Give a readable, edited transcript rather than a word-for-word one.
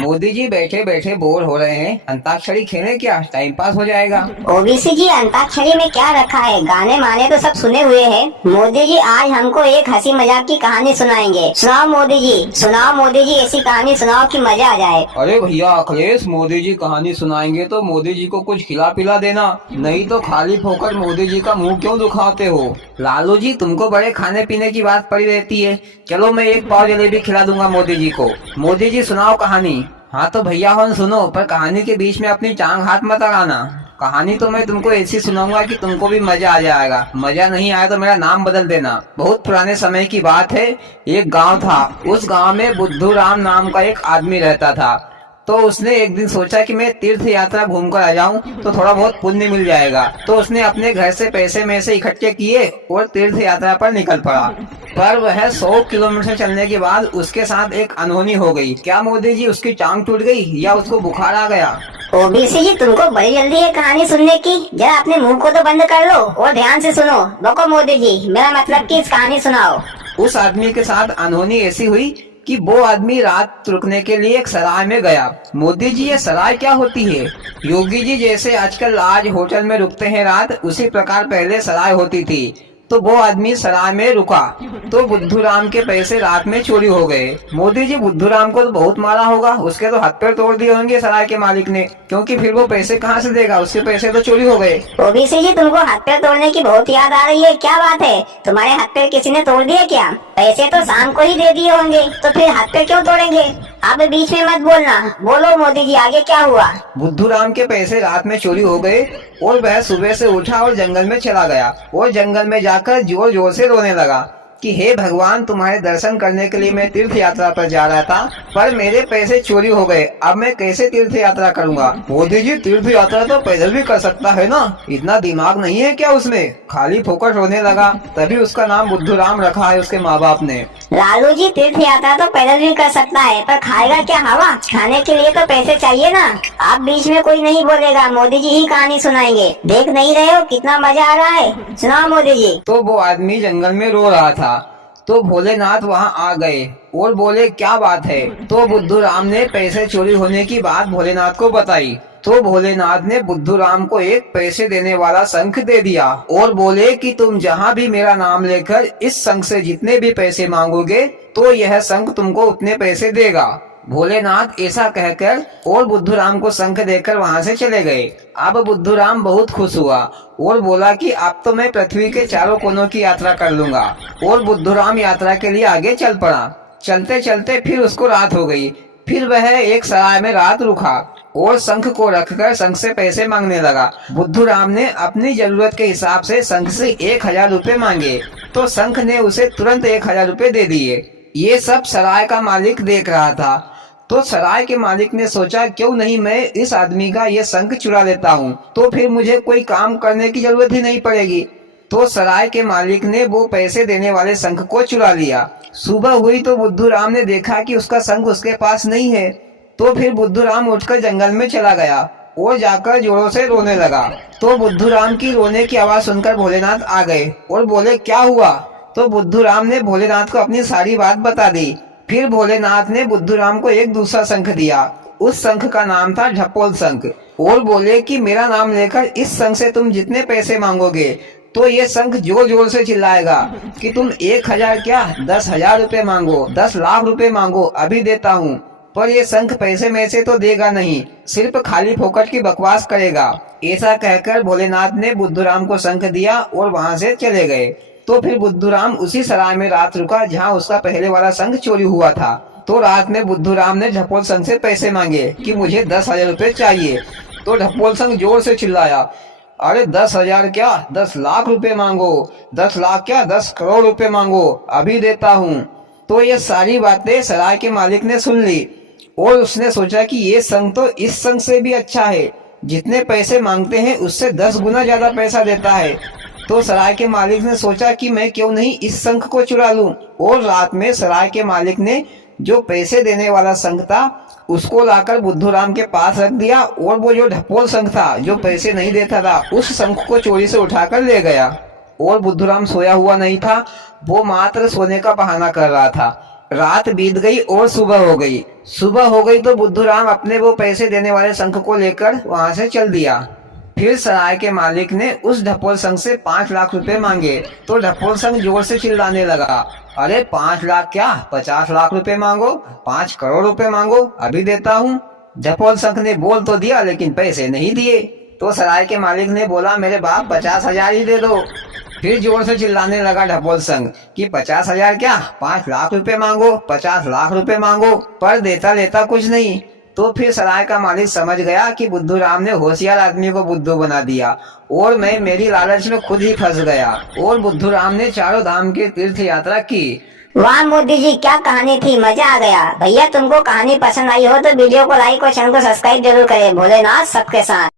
मोदी जी बैठे बैठे बोर हो रहे हैं, अंताक्षरी खेलें क्या? टाइम पास हो जाएगा। ओबीसी जी, अंताक्षरी में क्या रखा है? गाने माने तो सब सुने हुए हैं। मोदी जी आज हमको एक हंसी मजाक की कहानी सुनाएंगे। सुनाओ मोदी जी, सुनाओ मोदी जी, ऐसी कहानी सुनाओ कि मजा आ जाए। अरे भैया अखिलेश, मोदी जी कहानी सुनाएंगे तो मोदी जी को कुछ खिला पिला देना, नहीं तो खाली फोकट मोदी जी का मुंह क्यों दुखाते हो? लालू जी, तुमको बड़े खाने पीने की बात पड़ी रहती है। चलो मैं एक पाव जलेबी खिला दूंगा मोदी जी को। मोदी जी सुनाओ कहानी। हाँ तो भैया हो सुनो, पर कहानी के बीच में अपनी टांग हाथ मत अड़ाना। कहानी तो मैं तुमको ऐसी सुनाऊंगा कि तुमको भी मजा आ जाएगा। मजा नहीं आया तो मेरा नाम बदल देना। बहुत पुराने समय की बात है। एक गांव था। उस गांव में बुद्धू राम नाम का एक आदमी रहता था। तो उसने एक दिन सोचा कि मैं तीर्थ यात्रा घूमकर आ जाऊं तो थोड़ा बहुत पुण्य मिल जाएगा। तो उसने अपने घर से पैसे में से इकट्ठे किए और तीर्थ यात्रा पर निकल पड़ा। पर वह 100 किलोमीटर चलने के बाद उसके साथ एक अनहोनी हो गई। क्या मोदी जी, उसकी टांग टूट गई या उसको बुखार आ गया? ओबीसी जी, तुमको बड़ी जल्दी है कहानी सुनने की। जरा अपने मुंह को तो बंद कर लो और ध्यान से सुनो। बको मोदी जी, मेरा मतलब कि इस कहानी सुनाओ। उस आदमी के साथ अनहोनी ऐसी हुई कि वो आदमी रात रुकने के लिए एक सराय में गया। मोदी जी, ये सराय क्या होती है? योगी जी, जैसे आजकल आज होटल में रुकते हैं रात, उसी प्रकार पहले सराय होती थी। तो वो आदमी सराय में रुका तो बुद्धू राम के पैसे रात में चोरी हो गए। मोदी जी, बुद्धू राम को तो बहुत मारा होगा, उसके तो हाथ पैर तोड़ दिए होंगे सराय के मालिक ने, क्योंकि फिर वो पैसे कहाँ से देगा? उसके पैसे तो चोरी हो गए। ओबीसी जी, तुमको हाथ पैर तोड़ने की बहुत याद आ रही है। क्या बात है, तुम्हारे हाथ पैर किसी ने तोड़ दिए क्या? पैसे तो शाम को ही दे दिए होंगे, तो फिर हाथ पैर क्यों तोड़ेंगे? आप बीच में मत बोलना। बोलो मोदी जी, आगे क्या हुआ? बुद्धू राम के पैसे रात में चोरी हो गए और वह सुबह से उठा और जंगल में चला गया और जंगल में जाकर जोर जोर से रोने लगा कि हे भगवान, तुम्हारे दर्शन करने के लिए मैं तीर्थ यात्रा पर जा रहा था, पर मेरे पैसे चोरी हो गए। अब मैं कैसे तीर्थ यात्रा करूंगा? मोदी जी, तीर्थ यात्रा तो पैदल भी कर सकता है ना, इतना दिमाग नहीं है क्या उसमें? खाली फोकट रोने लगा। तभी उसका नाम बुद्धू राम रखा है उसके माँ बाप ने। लालू जी, तीर्थ यात्रा तो पैदल भी कर सकता है, पर खाएगा क्या हवा? खाने के लिए तो पैसे चाहिए ना। आप बीच में कोई नहीं बोलेगा, मोदी जी ही कहानी सुनाएंगे। देख नहीं रहे हो कितना मजा आ रहा है? सुनाओ मोदी जी। तो वो आदमी जंगल में रो रहा था। तो भोलेनाथ वहाँ आ गए और बोले, क्या बात है? तो बुद्धू राम ने पैसे चोरी होने की बात भोलेनाथ को बताई। तो भोलेनाथ ने बुद्धू राम को एक पैसे देने वाला शंख दे दिया और बोले कि तुम जहाँ भी मेरा नाम लेकर इस शंख से जितने भी पैसे मांगोगे तो यह शंख तुमको उतने पैसे देगा। भोलेनाथ ऐसा कहकर और बुद्धू राम को शंख देकर वहाँ से चले गए। अब बुद्धू राम बहुत खुश हुआ और बोला कि अब तो मैं पृथ्वी के चारों कोनों की यात्रा कर लूंगा। और बुद्धू राम यात्रा के लिए आगे चल पड़ा। चलते चलते फिर उसको रात हो गई। फिर वह एक सराय में रात रुका और शंख को रखकर शंख से पैसे मांगने लगा। बुद्धू राम ने अपनी जरूरत के हिसाब से शंख से 1000 रुपए मांगे तो शंख ने उसे तुरंत 1000 रुपए दे दिए। ये सब सराय का मालिक देख रहा था। तो सराय के मालिक ने सोचा, क्यों नहीं मैं इस आदमी का ये शंख चुरा लेता हूँ, तो फिर मुझे कोई काम करने की जरूरत ही नहीं पड़ेगी। तो सराय के मालिक ने वो पैसे देने वाले शंख को चुरा लिया। सुबह हुई तो बुद्धू राम ने देखा कि उसका शंख उसके पास नहीं है। तो फिर बुद्धू राम उठकर जंगल में चला गया और जाकर जोरों से रोने लगा। तो बुद्धू राम की रोने की आवाज सुनकर भोलेनाथ आ गए और बोले, क्या हुआ? तो बुद्धू राम ने भोलेनाथ को अपनी सारी बात बता दी। फिर भोलेनाथ ने बुद्धू राम को एक दूसरा शंख दिया। उस शंख का नाम था ढपोल शंख और बोले कि मेरा नाम लेकर इस शंख से तुम जितने पैसे मांगोगे तो ये शंख जोर जोर से चिल्लाएगा कि तुम 1000 क्या 10,000 रुपए मांगो, 10 लाख रुपए मांगो, अभी देता हूँ। पर ये शंख पैसे में से तो देगा नहीं, सिर्फ खाली फोकट की बकवास करेगा। ऐसा कहकर भोलेनाथ ने बुद्धू राम को शंख दिया और वहाँ से चले गए। तो फिर बुद्धू राम उसी सराय में रात रुका जहाँ उसका पहले वाला शंख चोरी हुआ था। तो रात में बुद्धू राम ने ढपोल शंख से पैसे मांगे कि मुझे 10,000 रुपए चाहिए। तो ढपोल शंख जोर से चिल्लाया, अरे 10,000 क्या 10 लाख रुपए मांगो, 10 लाख क्या 10 करोड़ रुपए मांगो, अभी देता हूँ। तो ये सारी बातें सराय के मालिक ने सुन ली और उसने सोचा कि ये शंख तो इस शंख से भी अच्छा है, जितने पैसे मांगते हैं उससे 10 गुना ज्यादा पैसा देता है। तो सराय के मालिक ने सोचा कि मैं क्यों नहीं इस शंख को चुरा लूं। और रात में सराय के मालिक ने जो पैसे देने वाला शंख था उसको लाकर बुद्धू राम के पास रख दिया और वो जो ढपोल शंख था जो पैसे नहीं देता था उस शंख को चोरी से उठाकर ले गया। और बुद्धू राम सोया हुआ नहीं था, वो मात्र सोने का बहाना कर रहा था। रात बीत गई और सुबह हो गई। सुबह हो गई तो बुद्धूराम अपने वो पैसे देने वाले संख को लेकर वहां से चल दिया। फिर सराय के मालिक ने उस ढपोल संघ से 5 लाख रुपए मांगे तो ढपोल संघ जोर से चिल्लाने लगा, अरे 5 लाख क्या, 50 लाख रुपए मांगो, 5 करोड़ रुपए मांगो, अभी देता हूँ। ढपोल संघ ने बोल तो दिया लेकिन पैसे नहीं दिए। तो सराय के मालिक ने बोला, मेरे बाप 50,000 ही दे दो। फिर जोर से चिल्लाने लगा ढपोल संघ कि 50,000 क्या, 5 लाख रुपए मांगो, 50 लाख रुपए मांगो, पर देता लेता कुछ नहीं। तो फिर सराय का मालिक समझ गया कि बुद्धूराम ने होशियार आदमी को बुद्धू बना दिया और मैं मेरी लालच में खुद ही फंस गया। और बुद्धूराम ने चारों धाम की तीर्थ यात्रा की। वाह मोदी जी, क्या कहानी थी, मजा आ गया। भैया तुमको कहानी पसंद आई हो तो वीडियो को लाइक और चैनल को सब्सक्राइब जरूर करें। भोलेनाथ सबके साथ।